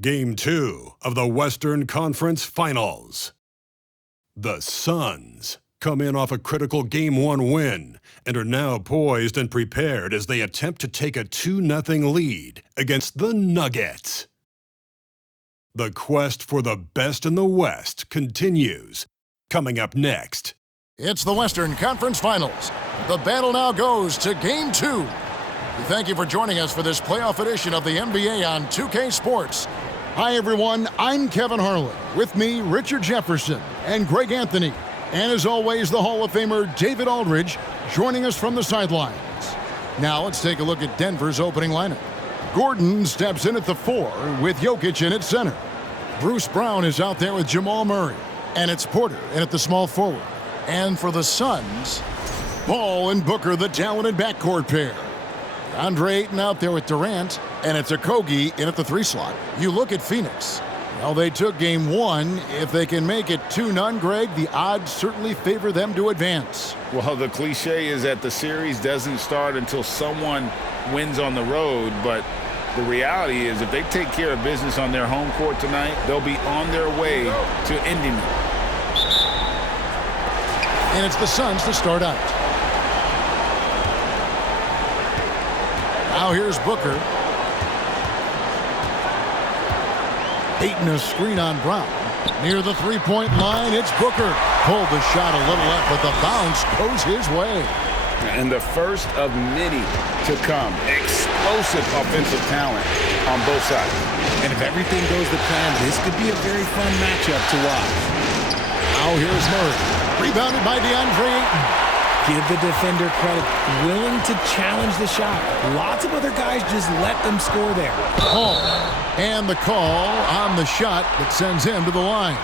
Game 2 of the Western Conference Finals. The Suns come in off a critical Game 1 win and are now poised and prepared as they attempt to take a 2-0 lead against the Nuggets. The quest for the best in the West continues. Coming up next. It's the Western Conference Finals. The battle now goes to Game 2. We thank you for joining us for this playoff edition of the NBA on 2K Sports. Hi, everyone. I'm Kevin Harlan. With me, Richard Jefferson and Greg Anthony. And as always, the Hall of Famer David Aldridge joining us from the sidelines. Now let's take a look at Denver's opening lineup. Gordon steps in at the 4 with Jokic in at center. Bruce Brown is out there with Jamal Murray. And it's Porter in at the small forward. And for the Suns, Ball and Booker, the talented backcourt pair. Andre Ayton out there with Durant, and it's Okogie in at the 3 slot. You look at Phoenix. Well, they took Game 1. If they can make it 2-0, Greg, the odds certainly favor them to advance. Well, the cliche is that the series doesn't start until someone wins on the road, but the reality is if they take care of business on their home court tonight, they'll be on their way to ending it. And it's the Suns to start out. Now here's Booker. Ayton a screen on Brown. Near the three-point line, it's Booker. Pulled the shot a little up, but the bounce goes his way. And the first of many to come. Explosive offensive talent on both sides. And if everything goes to plan, this could be a very fun matchup to watch. Now here's Murray. Rebounded by DeAndre Ayton. Give the defender credit, willing to challenge the shot. Lots of other guys just let them score there. Paul, and the call on the shot that sends him to the line.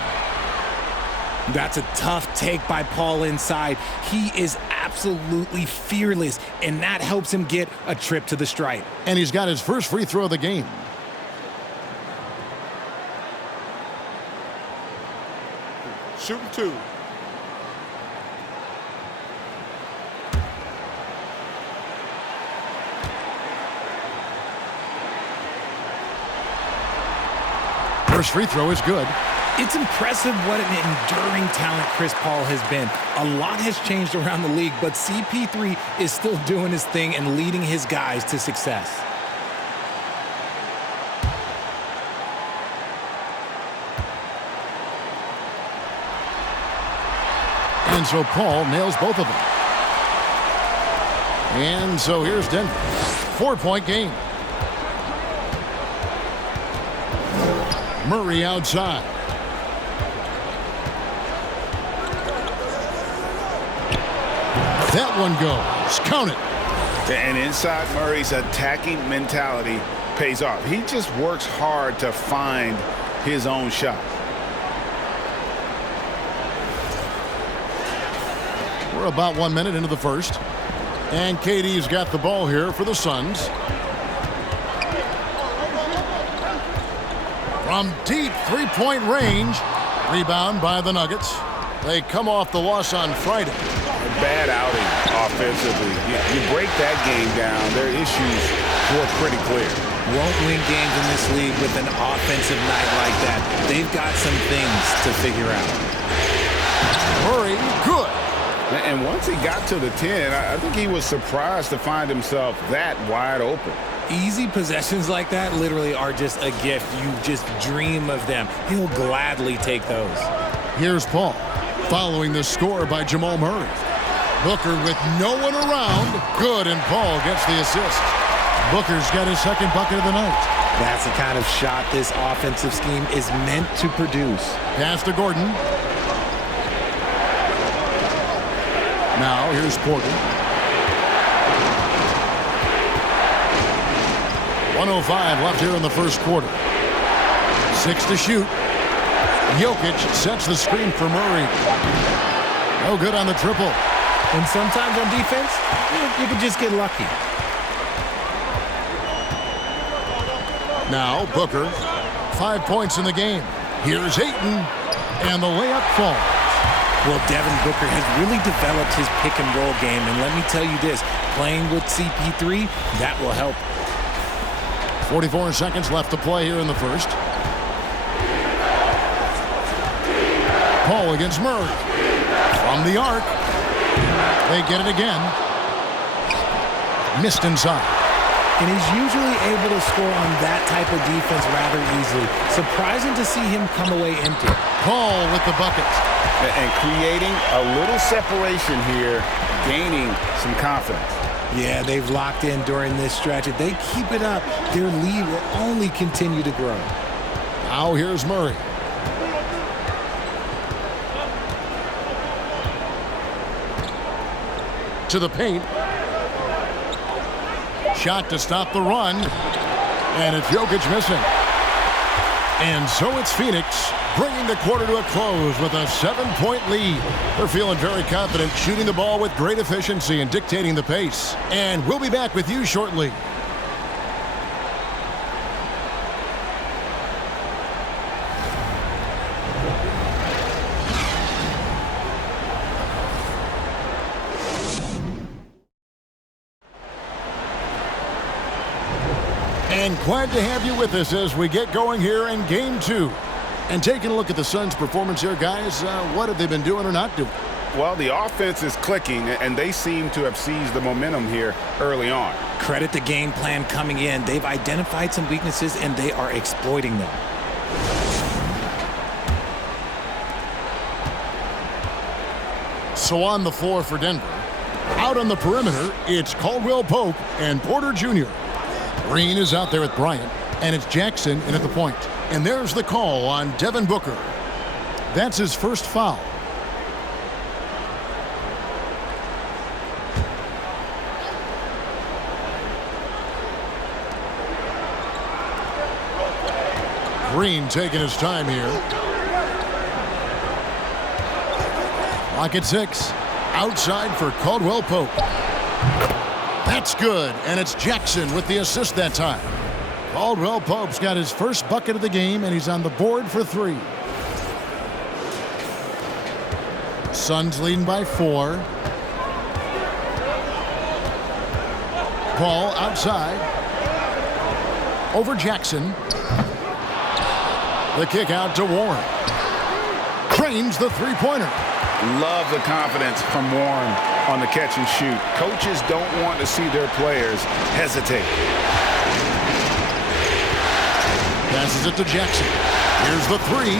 That's a tough take by Paul inside. He is absolutely fearless, and that helps him get a trip to the stripe. And he's got his first free throw of the game. Shooting 2. First free throw is good. It's impressive what an enduring talent Chris Paul has been. A lot has changed around the league, but CP3 is still doing his thing and leading his guys to success. And so Paul nails both of them. And so here's Denver. 4-point game. Murray outside. That one goes. Count it. And inside Murray's attacking mentality pays off. He just works hard to find his own shot. We're about 1 minute into the first. And KD's got the ball here for the Suns. From deep three-point range. Rebound by the Nuggets. They come off the loss on Friday. Bad outing offensively. You break that game down, their issues were pretty clear. Won't win games in this league with an offensive night like that. They've got some things to figure out. Murray, good. And once he got to the 10, I think he was surprised to find himself that wide open. Easy possessions like that literally are just a gift. You just dream of them. He'll gladly take those. Here's Paul, following the score by Jamal Murray. Booker with no one around. Good, and Paul gets the assist. Booker's got his second bucket of the night. That's the kind of shot this offensive scheme is meant to produce. Pass to Gordon. Now here's Porter. 1:05 left here in the first quarter. 6 to shoot. Jokic sets the screen for Murray. No good on the triple. And sometimes on defense, you can just get lucky. Now Booker, 5 points in the game. Here's Ayton, and the layup falls. Well, Devin Booker has really developed his pick-and-roll game, and let me tell you this, playing with CP3, that will help. 44 seconds left to play here in the first. Paul against Murray. From the arc. They get it again. Missed inside. And he's usually able to score on that type of defense rather easily. Surprising to see him come away empty. Paul with the bucket. And creating a little separation here, gaining some confidence. Yeah, they've locked in during this stretch. If they keep it up, their lead will only continue to grow. Now here's Murray. To the paint. Shot to stop the run. And it's Jokic missing. And so it's Phoenix bringing the quarter to a close with a 7-point lead. They're feeling very confident, shooting the ball with great efficiency and dictating the pace. And we'll be back with you shortly. And glad to have you with us as we get going here in Game 2. And taking a look at the Suns' performance here, guys, what have they been doing or not doing? Well, the offense is clicking, and they seem to have seized the momentum here early on. Credit the game plan coming in. They've identified some weaknesses, and they are exploiting them. So on the floor for Denver. Out on the perimeter, it's Caldwell Pope and Porter Jr. Green is out there with Bryant, and it's Jackson in at the point. And there's the call on Devin Booker. That's his first foul. Green taking his time here. Clock at 6. Outside for Caldwell Pope. That's good, and it's Jackson with the assist that time. Caldwell Pope's got his first bucket of the game, and he's on the board for 3. Suns leading by 4. Paul outside. Over Jackson. The kick out to Warren. Cranes the three-pointer. Love the confidence from Warren on the catch and shoot. Coaches don't want to see their players hesitate. Passes it to Jackson. Here's the 3.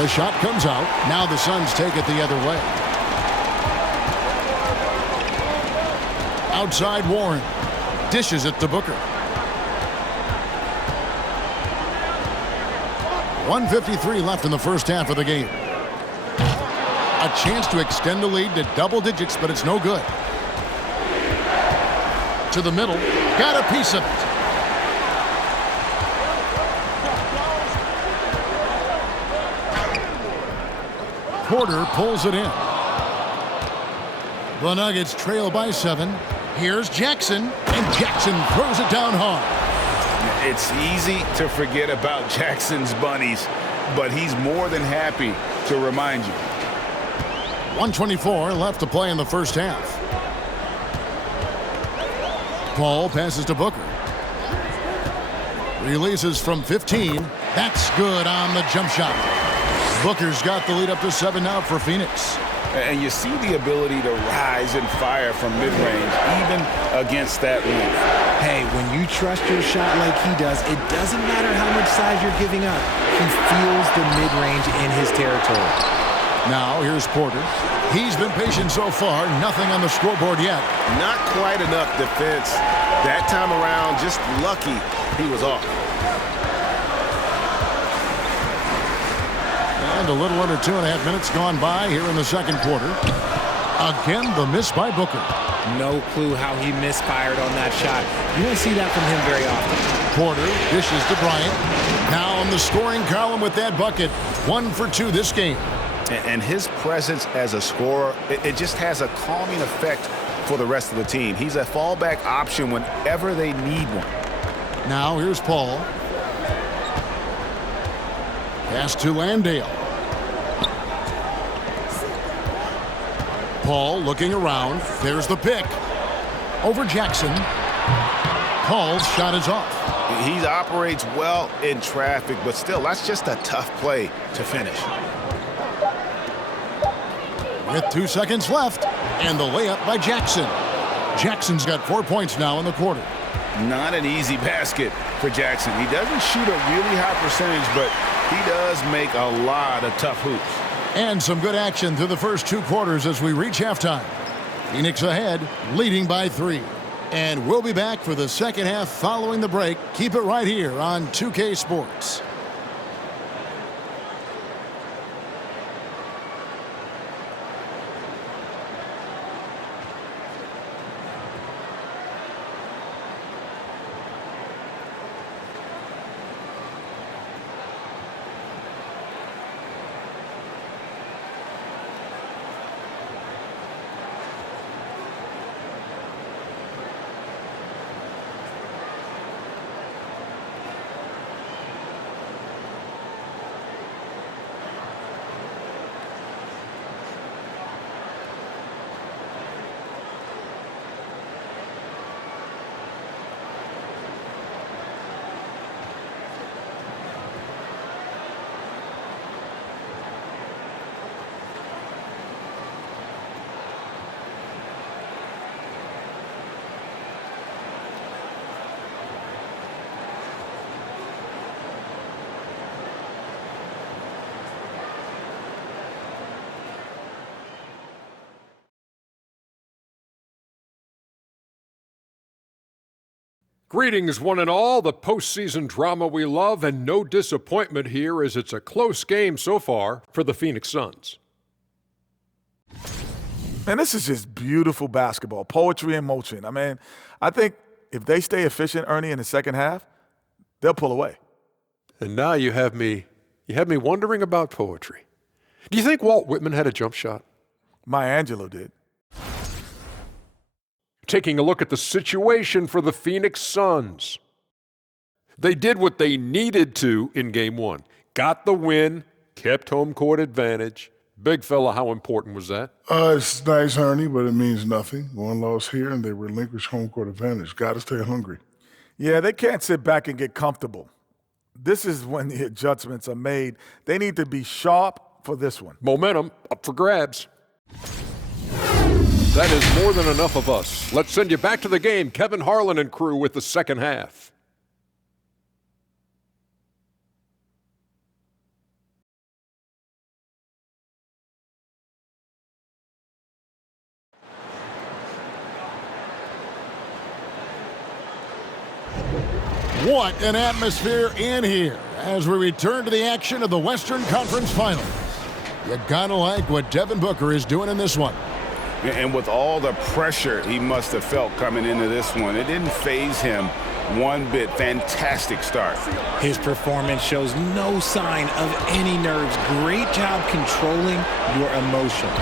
The shot comes out. Now the Suns take it the other way. Outside Warren. Dishes it to Booker. 1:53 left in the first half of the game. A chance to extend the lead to double digits, but it's no good. To the middle. Got a piece of it. Porter pulls it in. The Nuggets trail by 7. Here's Jackson, and Jackson throws it down hard. It's easy to forget about Jackson's bunnies, but he's more than happy to remind you. 1:24 left to play in the first half. Paul passes to Booker. Releases from 15. That's good on the jump shot. Booker's got the lead up to 7 now for Phoenix. And you see the ability to rise and fire from mid-range, even against that length. Hey, when you trust your shot like he does, it doesn't matter how much size you're giving up. He feels the mid-range in his territory. Now here's Porter. He's been patient so far. Nothing on the scoreboard yet. Not quite enough defense. That time around, just lucky he was off. And a little under 2.5 minutes gone by here in the second quarter. Again, the miss by Booker. No clue how he misfired on that shot. You don't see that from him very often. Porter dishes to Bryant. Now on the scoring column with that bucket. 1 for 2 this game. And his presence as a scorer, it just has a calming effect for the rest of the team. He's a fallback option whenever they need one. Now here's Paul. Pass to Landale. Paul looking around. There's the pick. Over Jackson. Paul's shot is off. He operates well in traffic, but still, that's just a tough play to finish. with 2 seconds left, and the layup by Jackson. Jackson's got 4 points now in the quarter. Not an easy basket for Jackson. He doesn't shoot a really high percentage, but he does make a lot of tough hoops. And some good action through the first 2 quarters as we reach halftime. Phoenix ahead, leading by 3. And we'll be back for the second half following the break. Keep it right here on 2K Sports. Greetings, one and all. The postseason drama we love, and no disappointment here as it's a close game so far for the Phoenix Suns. Man, this is just beautiful basketball, poetry in motion. I mean, I think if they stay efficient, Ernie, in the second half, they'll pull away. And now you have me wondering about poetry. Do you think Walt Whitman had a jump shot? Maya Angelou did. Taking a look at the situation for the Phoenix Suns. They did what they needed to in Game 1. Got the win, kept home court advantage. Big fella, how important was that? It's nice, Ernie, but it means nothing. One loss here, and they relinquish home court advantage. Got to stay hungry. Yeah, they can't sit back and get comfortable. This is when the adjustments are made. They need to be sharp for this one. Momentum up for grabs. That is more than enough of us. Let's send you back to the game. Kevin Harlan and crew with the second half. What an atmosphere in here as we return to the action of the Western Conference Finals. You gotta like what Devin Booker is doing in this one. And with all the pressure he must have felt coming into this one, it didn't faze him one bit. Fantastic start. His performance shows no sign of any nerves. Great job controlling your emotions.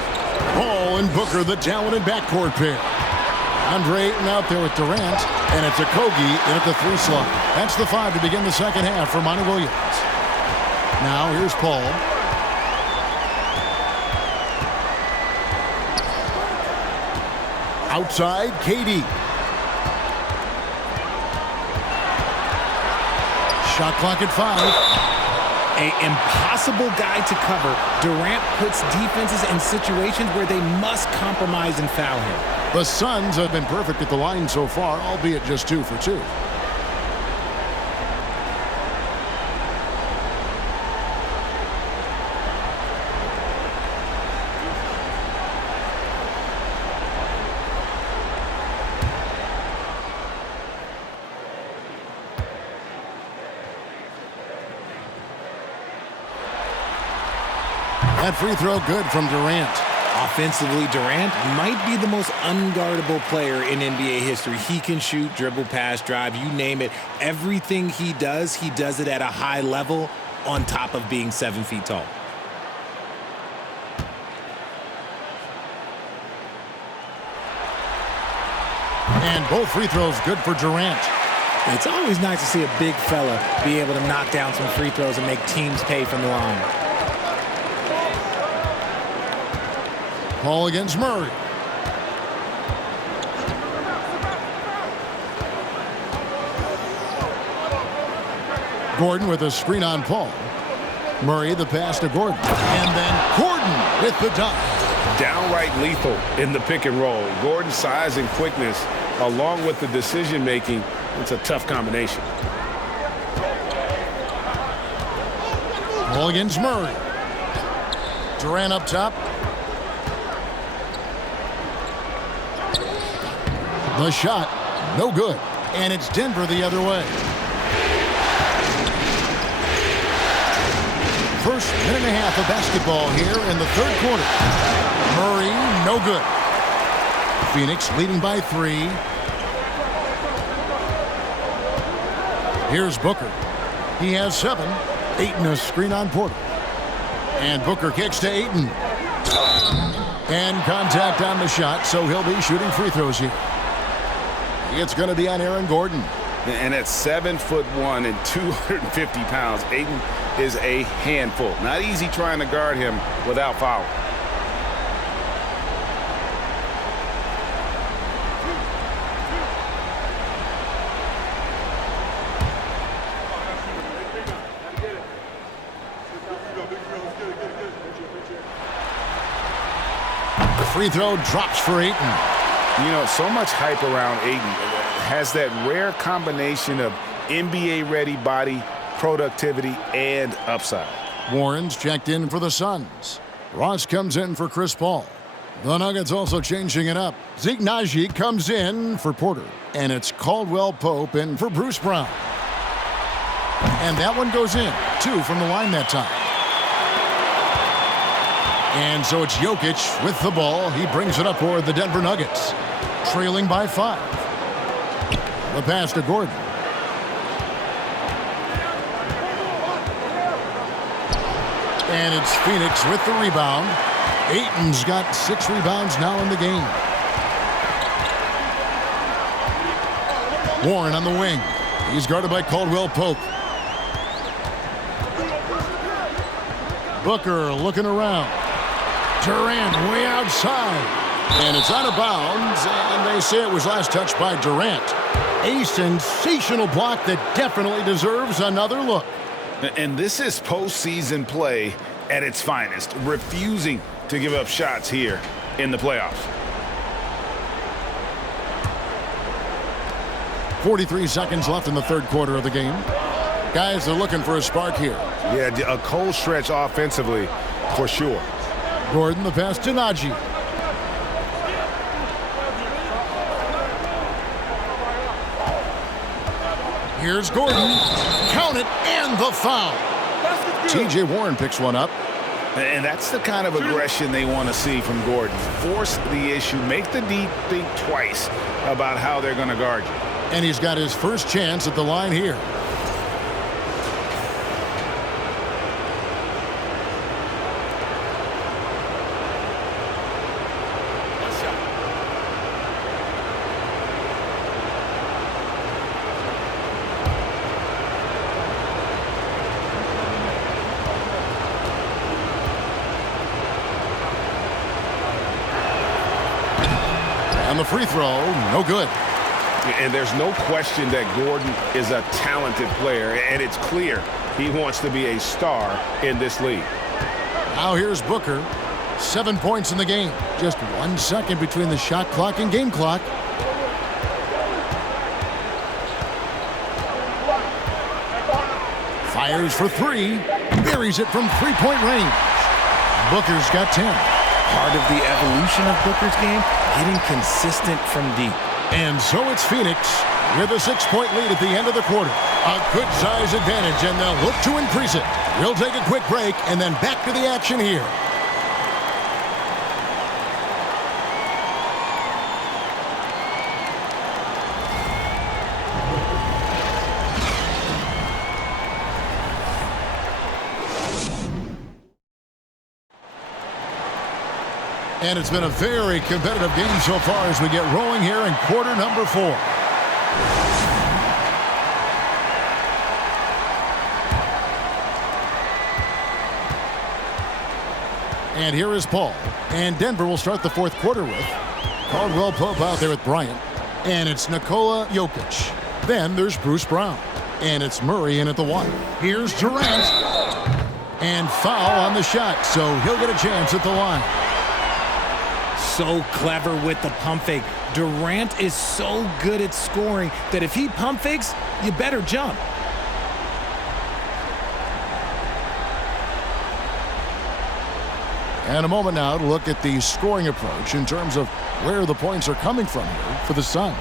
Paul and Booker, the talented backcourt pair. Andre Ayton out there with Durant, and it's Okogie in at the 3 slot. That's the 5 to begin the second half for Monty Williams. Now here's Paul. Outside, KD. Shot clock at 5. An impossible guy to cover. Durant puts defenses in situations where they must compromise and foul him. The Suns have been perfect at the line so far, albeit just 2 for 2. That free throw good from Durant. Offensively, Durant might be the most unguardable player in NBA history. He can shoot, dribble, pass, drive, you name it. Everything he does it at a high level on top of being 7 feet tall. And both free throws good for Durant. It's always nice to see a big fella be able to knock down some free throws and make teams pay from the line. Paul against Murray. Gordon with a screen on Paul. Murray the pass to Gordon. And then Gordon with the dunk. downright lethal in the pick and roll. Gordon's size and quickness, along with the decision-making, it's a tough combination. Ball against Murray. Durant up top. The shot, no good. And it's Denver the other way. First minute and a half of basketball here in the third quarter. Murray, no good. Phoenix leading by 3. Here's Booker. He has 7. Ayton a screen on Porter. And Booker kicks to Ayton. And contact on the shot, so he'll be shooting free throws here. It's going to be on Aaron Gordon. And at 7'1" and 250 pounds, Ayton is a handful. Not easy trying to guard him without foul. The free throw drops for Ayton. You know, so much hype around Ayton. Has that rare combination of NBA-ready body, productivity, and upside. Warren's checked in for the Suns. Ross comes in for Chris Paul. The Nuggets also changing it up. Zeke Naji comes in for Porter. And it's Caldwell Pope in for Bruce Brown. And that one goes in. 2 from the line that time. And so it's Jokic with the ball. He brings it up for the Denver Nuggets. Trailing by 5. The pass to Gordon. And it's Phoenix with the rebound. Ayton's got 6 rebounds now in the game. Warren on the wing. He's guarded by Caldwell Pope. Booker looking around. Durant way outside. And it's out of bounds, and they say it was last touched by Durant. A sensational block that definitely deserves another look. And this is postseason play at its finest, refusing to give up shots here in the playoffs. 43 seconds left in the third quarter of the game. Guys are looking for a spark here. Yeah, a cold stretch offensively for sure. Gordon, the pass to Naji. Here's Gordon. Count it, and the foul. T.J. Warren picks one up. And that's the kind of aggression they want to see from Gordon. Force the issue. Make the deep think twice about how they're going to guard you. And he's got his first chance at the line here. And the free throw, no good. And there's no question that Gordon is a talented player, and it's clear he wants to be a star in this league. Now here's Booker. 7 points in the game. Just 1 second between the shot clock and game clock. Fires for 3. Buries it from three-point range. Booker's got 10. Part of the evolution of Booker's game, getting consistent from deep. And so it's Phoenix with a 6-point lead at the end of the quarter. A good size advantage, and they'll look to increase it. We'll take a quick break and then back to the action here. And it's been a very competitive game so far as we get rolling here in quarter number 4. And here is Paul. And Denver will start the fourth quarter with Caldwell Pope out there with Bryant. And it's Nikola Jokic. Then there's Bruce Brown. And it's Murray in at the 1. Here's Durant. And foul on the shot, so he'll get a chance at the line. So clever with the pump fake. Durant is so good at scoring that if he pump fakes, you better jump. And a moment now to look at the scoring approach in terms of where the points are coming from here for the Suns.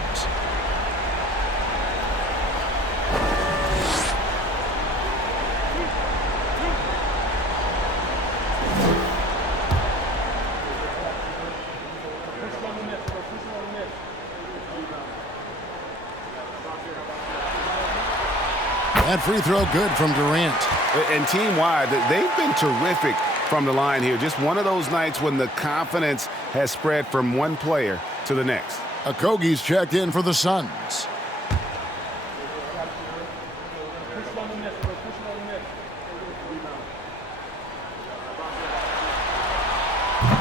That free throw good from Durant. And team-wide, they've been terrific from the line here. Just one of those nights when the confidence has spread from one player to the next. Okogie's checked in for the Suns.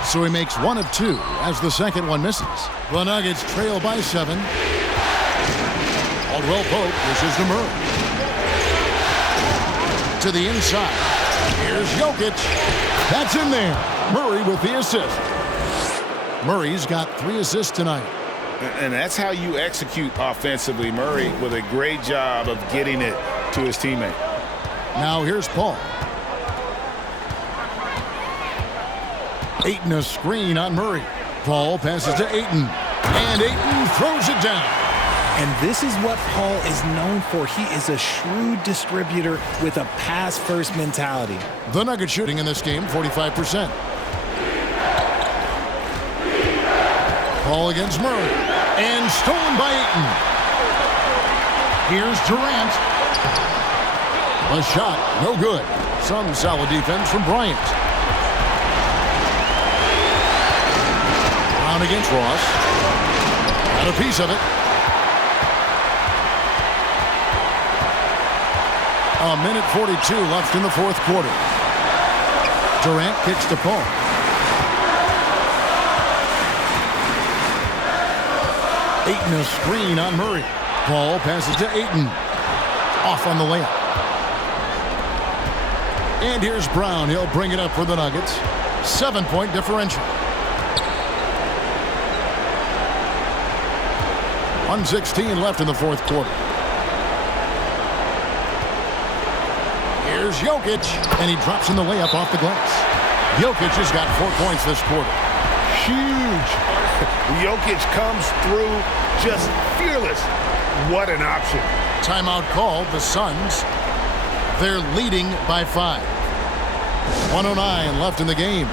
So he makes 1 of 2 as the second one misses. The Nuggets trail by 7. Caldwell Pope pushes to Murray. To the inside. Here's Jokic. That's in there. Murray with the assist. Murray's got 3 assists tonight. And that's how you execute offensively. Murray with a great job of getting it to his teammate. Now here's Paul. Ayton a screen on Murray. Paul passes to Ayton. And Ayton throws it down. And this is what Paul is known for. He is a shrewd distributor with a pass-first mentality. The Nuggets shooting in this game, 45%. Paul against Murray. And stolen by Ayton. Here's Durant. A shot, no good. Some solid defense from Bryant. Brown against Ross. Got a piece of it. A minute 42 left in the fourth quarter. Durant kicks to Paul. Ayton a screen on Murray. Paul passes to Ayton. Off on the layup. And here's Brown. He'll bring it up for the Nuggets. 7-point differential. 1:16 left in the fourth quarter. Here's Jokic, and he drops in the layup off the glass. Jokic has got 4 points this quarter. Huge. Jokic comes through just fearless. What an option. Timeout called. The Suns, they're leading by 5. 1:09 left in the game.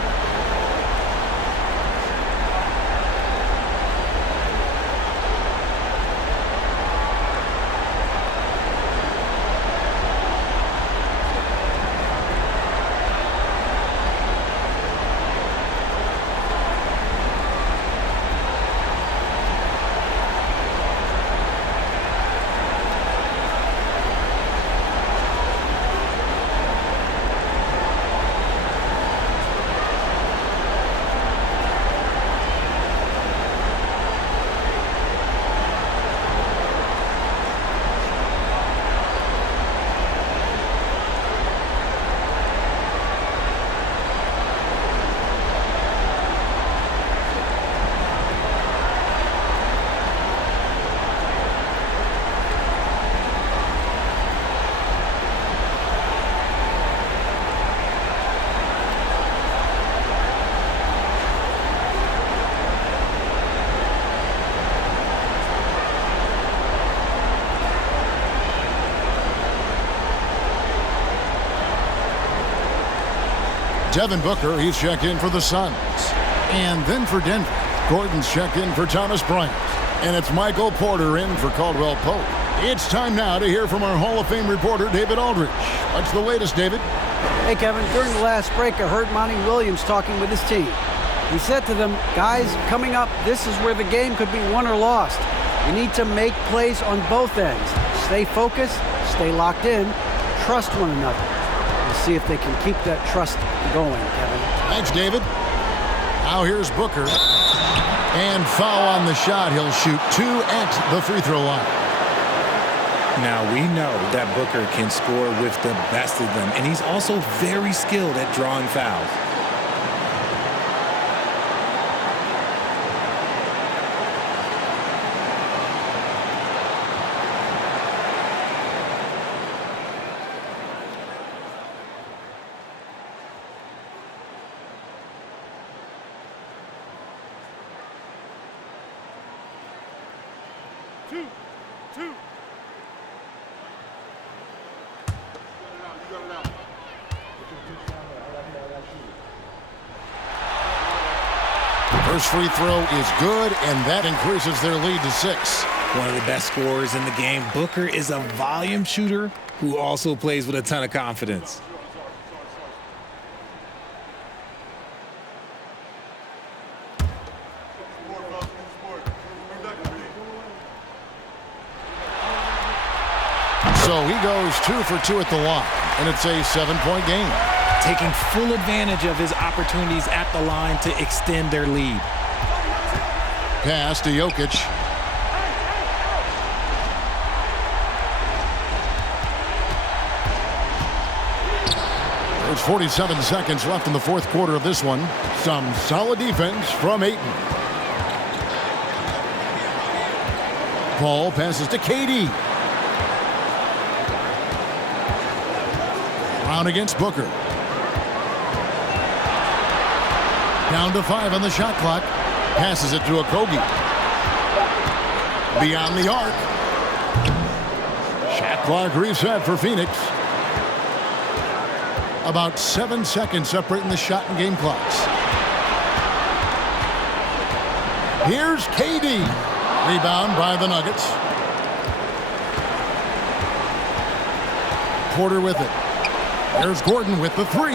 Devin Booker, he's checked in for the Suns. And then for Denver, Gordon's checked in for Thomas Bryant. And it's Michael Porter in for Caldwell Pope. It's time now to hear from our Hall of Fame reporter, David Aldridge. What's the latest, David? Hey, Kevin. During the last break, I heard Monty Williams talking with his team. He said to them, guys, coming up, this is where the game could be won or lost. You need to make plays on both ends. Stay focused, stay locked in, trust one another. We'll see if they can keep that trust going, Kevin. Thanks, David. Now here's Booker. And foul on the shot. He'll shoot 2 at the free throw line. Now, we know that Booker can score with the best of them, and he's also very skilled at drawing fouls. First free throw is good, and that increases their lead to 6. One of the best scorers in the game. Booker is a volume shooter who also plays with a ton of confidence. So he goes 2 for 2 at the line, and it's a 7-point game. Taking full advantage of his opportunities at the line to extend their lead. Pass to Jokic. There's 47 seconds left in the fourth quarter of this one. Some solid defense from Ayton. Paul passes to KD. Brown against Booker. Down to 5 on the shot clock. Passes it to Okogie. Beyond the arc. Shot clock reset for Phoenix. About 7 seconds separating the shot and game clocks. Here's KD. Rebound by the Nuggets. Porter with it. There's Gordon with the 3.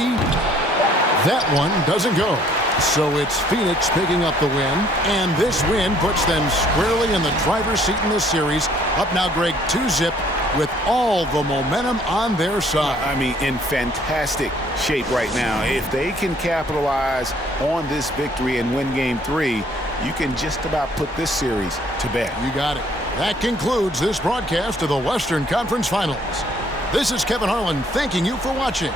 That one doesn't go. So it's Phoenix picking up the win, and this win puts them squarely in the driver's seat in this series. Up now, Greg, 2-zip with all the momentum on their side. I mean, in fantastic shape right now. If they can capitalize on this victory and win Game 3, you can just about put this series to bed. You got it. That concludes this broadcast of the Western Conference Finals. This is Kevin Harlan thanking you for watching.